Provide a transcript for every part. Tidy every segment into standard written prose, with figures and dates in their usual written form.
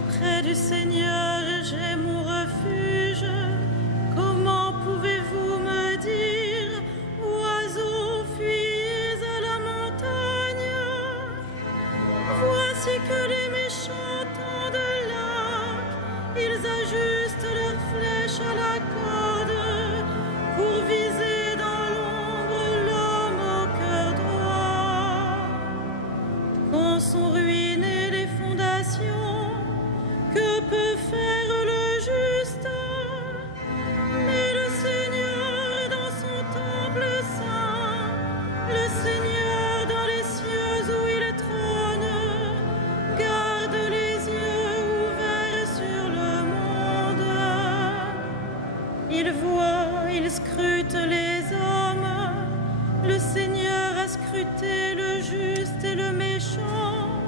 Auprès du Seigneur, j'ai mon refuge. Comment pouvez-vous me dire, oiseaux, fuyez à la montagne? Voici que les méchants tendent l'arc, ils ajustent leurs flèches à la corde pour viser dans l'ombre l'homme au cœur droit. Quand sont ruinées les fondations, que peut faire le juste? Mais le Seigneur dans son temple saint, le Seigneur dans les cieux où il trône, garde les yeux ouverts sur le monde. Il voit, il scrute les hommes, le Seigneur a scruté le juste et le méchant,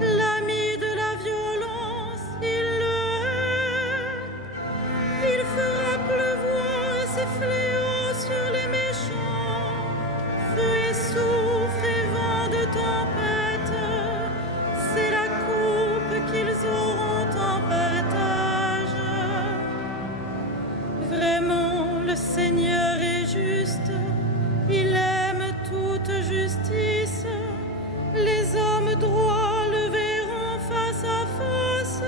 l'ami de la violence, il le hait. Il fera pleuvoir ses fléaux sur les méchants, feu et soufre et vent de tempête, c'est la coupe qu'ils auront en partage. Vraiment, le Seigneur est juste, il aime toute justice, les hommes droits le verront face à face.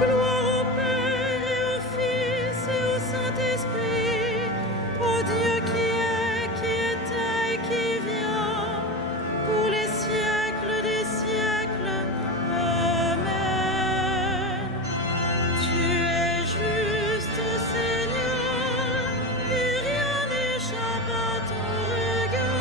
Gloire au Père et au Fils et au Saint-Esprit, au Dieu qui est, qui était et qui vient, pour les siècles des siècles. Amen. Tu es juste, Seigneur, et rien n'échappe à ton regard.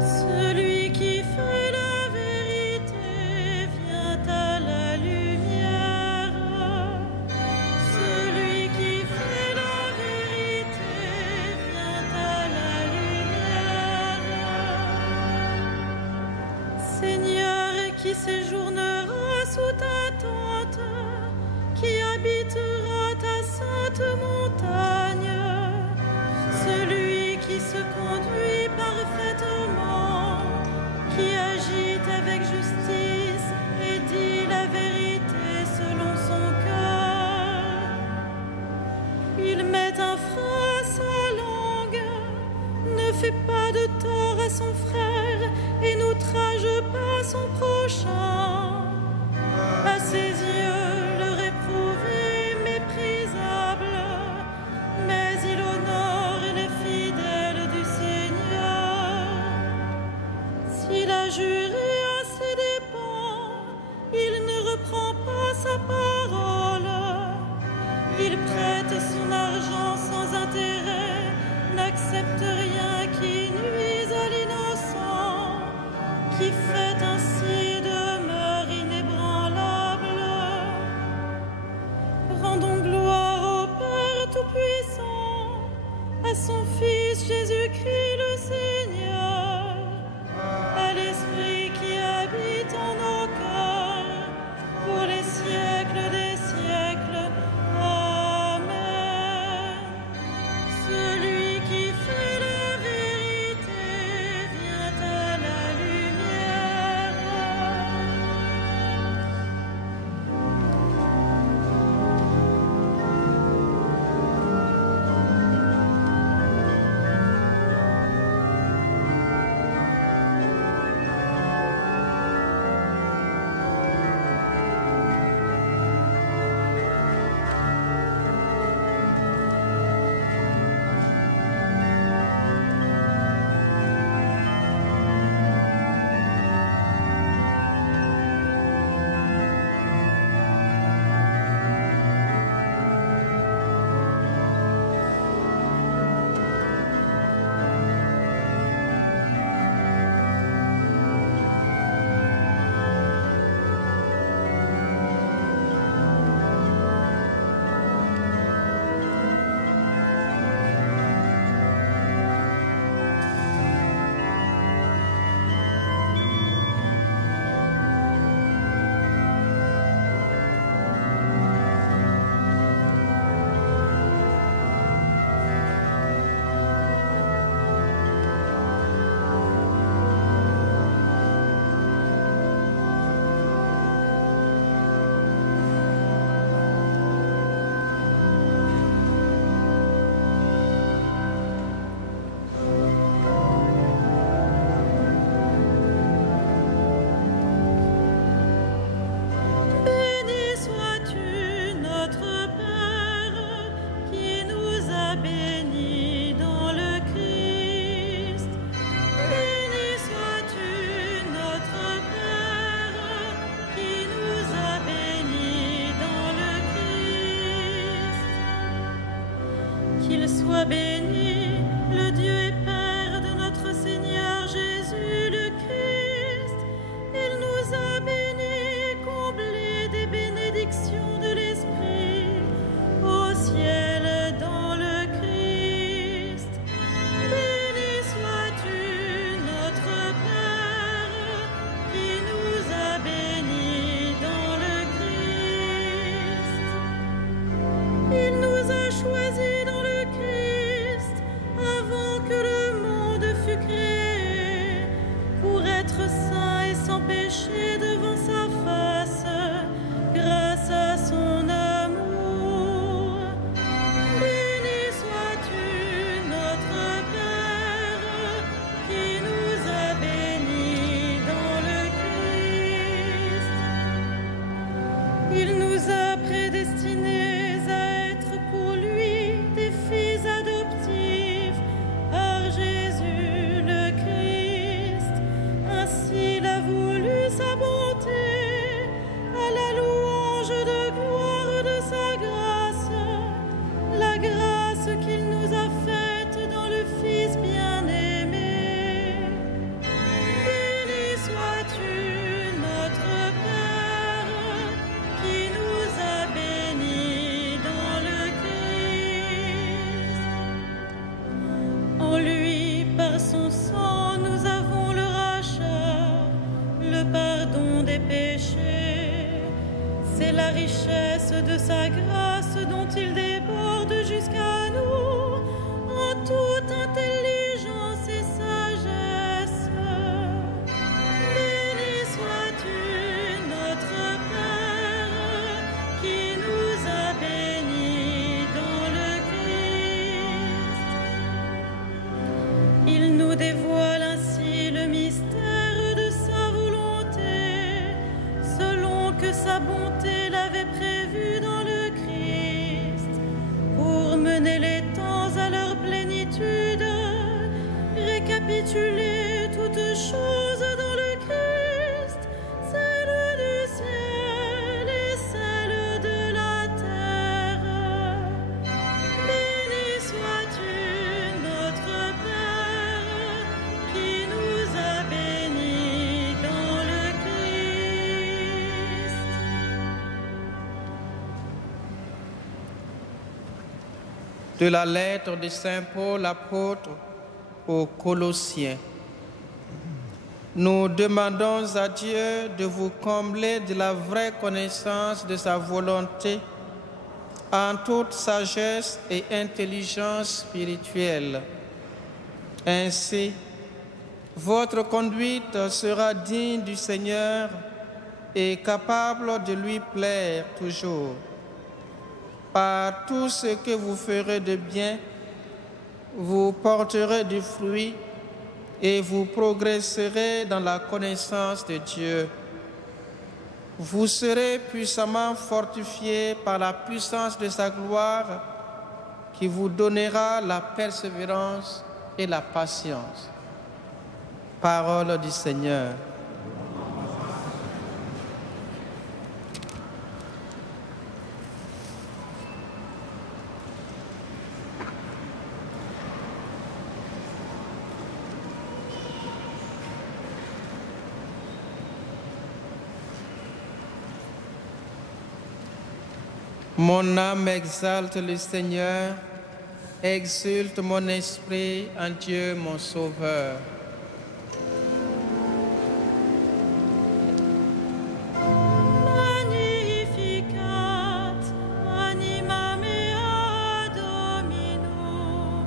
Celui qui fait la vérité vient à la lumière. Celui qui fait la vérité vient à la lumière. Seigneur, qui séjournera sous ta tente, qui habitera ta sainte montagne, celui qui se conduit parfaitement, qui agit avec justice et dit la vérité selon son cœur. Il met un frein à sa langue, ne fait pas de tort à son frère et n'outrage pas son prochain. À ses yeux, le réprouvé est méprisable, mais il honore les fidèles du Seigneur. S'il a juré à ses dépens, il ne reprend pas sa parole. Il prête son argent sans intérêt, n'accepte rien qui nuise à l'innocent, qui fait ainsi soit béni, le Dieu et Père de notre Seigneur Jésus le Christ. Il nous a bénis et comblés des bénédictions de l'Esprit au ciel dans le Christ. Béni sois-tu, notre Père, qui nous a bénis dans le Christ. Il nous a choisis dans le Christ avant que le monde fût créé, pour être saints et sans péché devant sa face, grâce à son amour. Béni sois-tu, notre Père, qui nous a bénis dans le Christ. Il nous a prédestinés à être pour lui des fils adoptifs par Jésus le Christ. Ainsi il a voulu sa bonté, à la louange de gloire de sa grâce, la grâce qu'il nous a faite dans le Fils bien-aimé. Béni sois-tu, notre Père, qui nous a bénis dans le Christ. En lui, par son sang, nous avons le rachat, le pardon des péchés. C'est la richesse de sa grâce dont il déborde jusqu'à nous en toute intelligence et sagesse. Béni sois-tu, notre Père, qui nous a bénis dans le Christ. Il nous dévoile ainsi le mystère de sa volonté, selon que sa bonté l'avait prévu dans le Christ, pour mener les temps à leur plénitude, récapituler toutes choses dans le Christ, celles du ciel et celles de la terre. Béni sois-tu, notre Père, qui nous a bénis dans le Christ. De la lettre de Saint Paul, l'apôtre, aux Colossiens. Nous demandons à Dieu de vous combler de la vraie connaissance de sa volonté en toute sagesse et intelligence spirituelle. Ainsi, votre conduite sera digne du Seigneur et capable de lui plaire toujours. Par tout ce que vous ferez de bien, vous porterez du fruit et vous progresserez dans la connaissance de Dieu. Vous serez puissamment fortifiés par la puissance de sa gloire qui vous donnera la persévérance et la patience. Parole du Seigneur. Mon âme exalte le Seigneur, exulte mon esprit en Dieu mon Sauveur. Magnificat anima mea Dominum,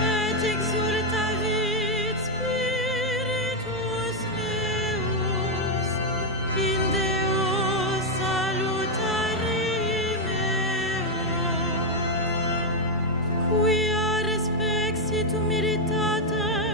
et exultavit spiritus meus in Deo salutari meo, quia respexit humilitate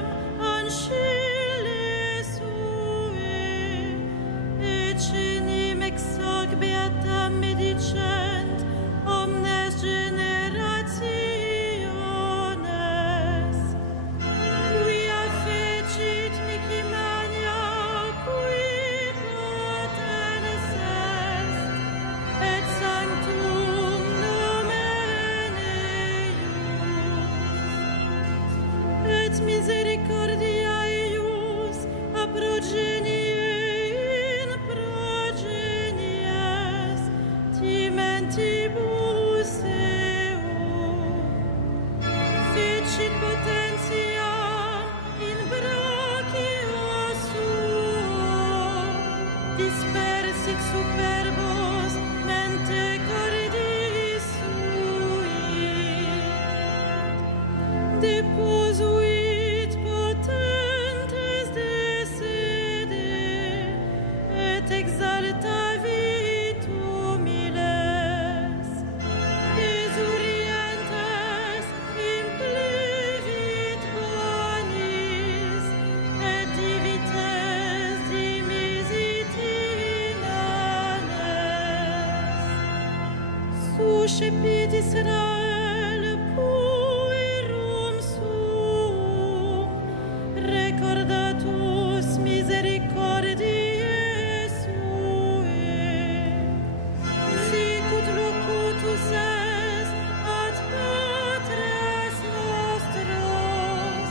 exalta vitu miles, exurientes implevit bonis, et divites dimisitin anes. Suscepit Israel puerum suum, recordatus misericordiae suae, sicut locutus est ad patres nostros,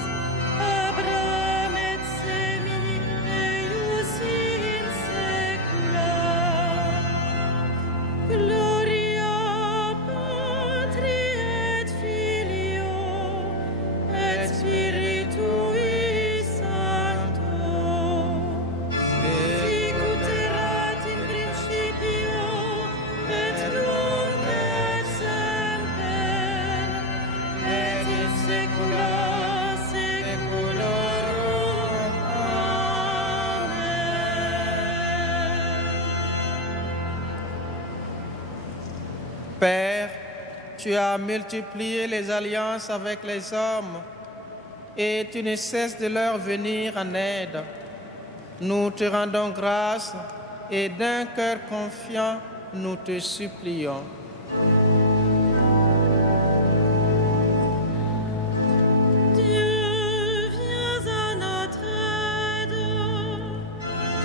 Abraham et semini eius in saecula. Gloria Patri et Filio et Spiritui Sancto, sicut erat in principio et nunc et semper et in saecula saeculorum. Amen. Père, tu as multiplié les alliances avec les hommes et tu ne cesses de leur venir en aide. Nous te rendons grâce et d'un cœur confiant, nous te supplions. Dieu, viens à notre aide.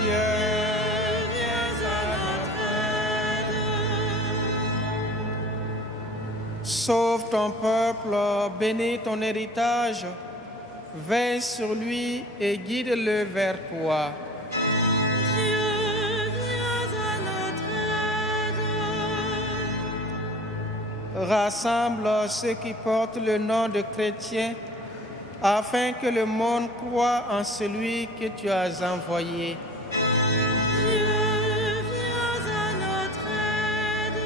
Dieu, Viens à notre aide. sauve ton peuple, bénis ton héritage, veille sur lui et guide-le vers toi. Dieu, viens à notre aide. Rassemble ceux qui portent le nom de chrétiens, afin que le monde croie en celui que tu as envoyé. Dieu, viens à notre aide.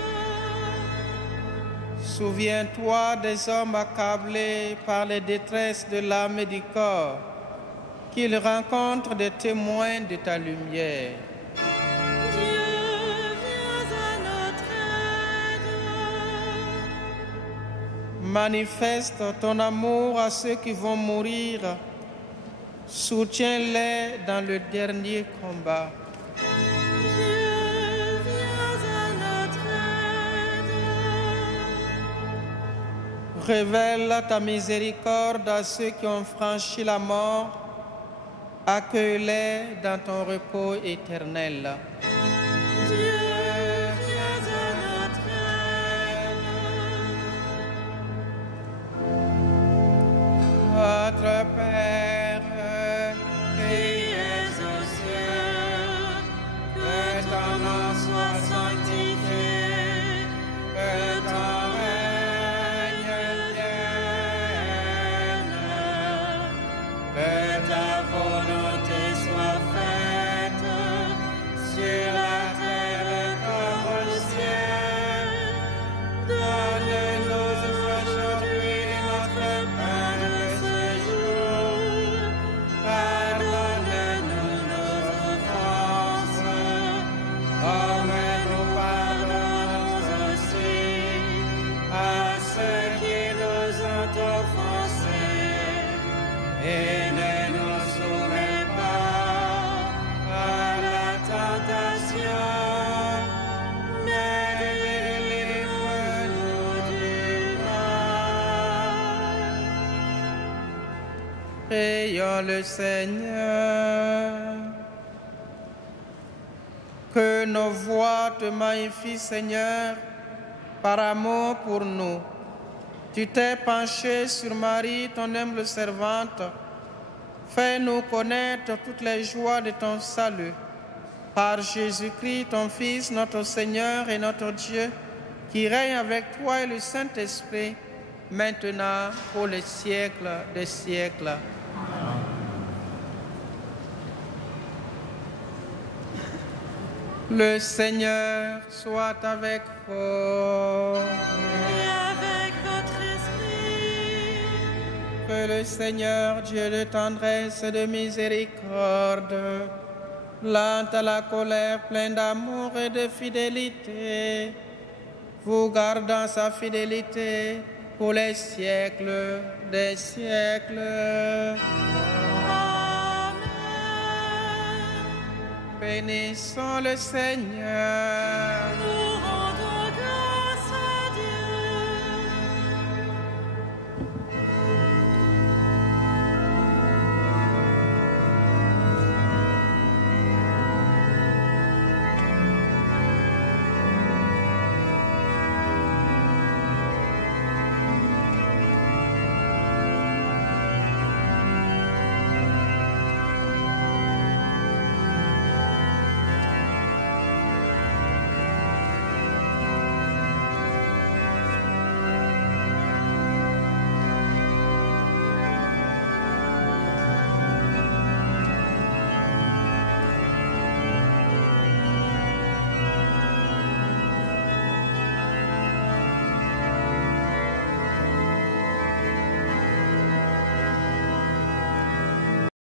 Souviens-toi des hommes accablés par les détresses de l'âme et du corps, qu'ils rencontrent des témoins de ta lumière. Dieu, viens à notre aide. Manifeste ton amour à ceux qui vont mourir. Soutiens-les dans le dernier combat. Dieu, viens à notre aide. Révèle ta miséricorde à ceux qui ont franchi la mort. Accueille-les dans ton repos éternel. Dieu, viens à notre aide. Notre Père, Qui es aux cieux, que ton nom soit sanctifié, que ton règne vienne, que ta volonté soit faite sur la terre comme au ciel. Donne-nous aujourd'hui notre pain de ce jour. Pardonne-nous nos offenses, comme nous pardonnons aussi à ceux qui nous ont offensés. Et ne nous soumets pas à la tentation, mais délivre-nous du mal. prions le Seigneur. Que nos voix te magnifient, Seigneur, par amour pour nous. Tu t'es penché sur Marie, ton humble servante. Fais-nous connaître toutes les joies de ton salut. Par Jésus-Christ, ton Fils, notre Seigneur et notre Dieu, qui règne avec toi et le Saint-Esprit, maintenant pour les siècles des siècles. Le Seigneur soit avec vous. Et avec votre esprit, Que le Seigneur, Dieu de tendresse et de miséricorde, lent à la colère, plein d'amour et de fidélité, vous gardant sa fidélité pour les siècles des siècles. Amen. Bénissons le Seigneur.